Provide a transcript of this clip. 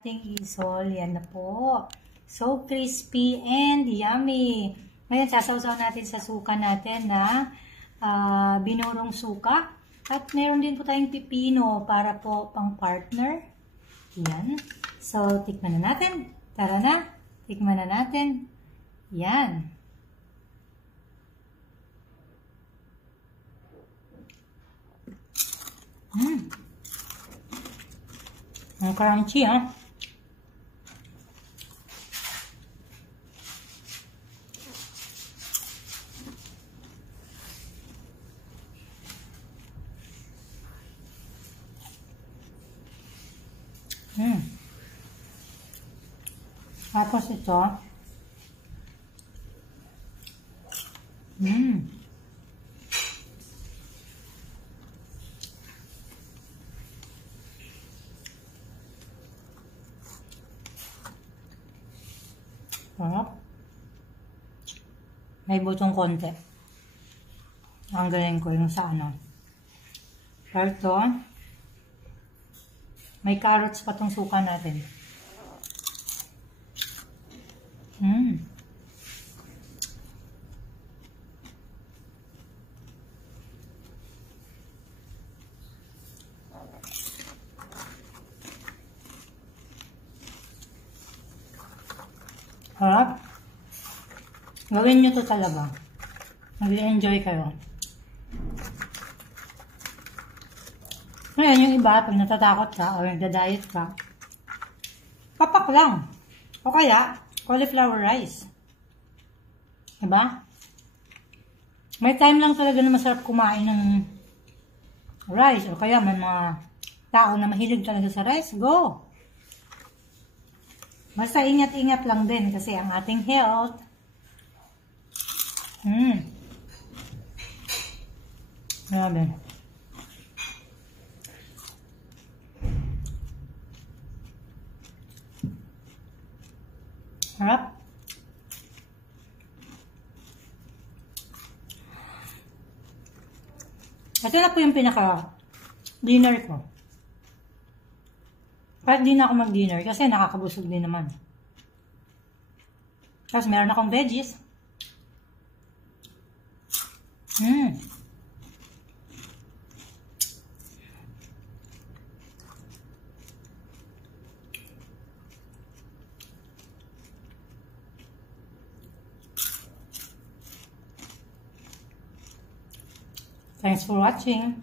Ating isol, yan na po. So crispy and yummy. Ngayon, sasawsaw natin sa suka natin na binurong suka. At meron din po tayong pipino para po pang partner. Yan. So, tikman na natin. Tara na. Tikman na natin. Yan. Ang crunchy, ha? Tapos ito. Sarap. May butong konti. Ang galing ko yung sa ano. Pero ito, may carrots pa tong suka natin. Harap. Gawin nyo to talaga. Mag-enjoy kayo. Ngayon, yung iba, pag natatakot ka o nagda-diet ka, papak lang. O kaya, cauliflower rice. Diba? May time lang talaga na masarap kumain ng rice. O kaya, may mga tao na mahilig talaga sa rice. Go! Basta ingat-ingat lang din kasi ang ating health. Grabe. Harap. Ito na po yung pinaka-dinner ko. Kahit di na ako mag-dinner kasi nakakabusog din naman. Tapos meron akong veggies. Thanks for watching.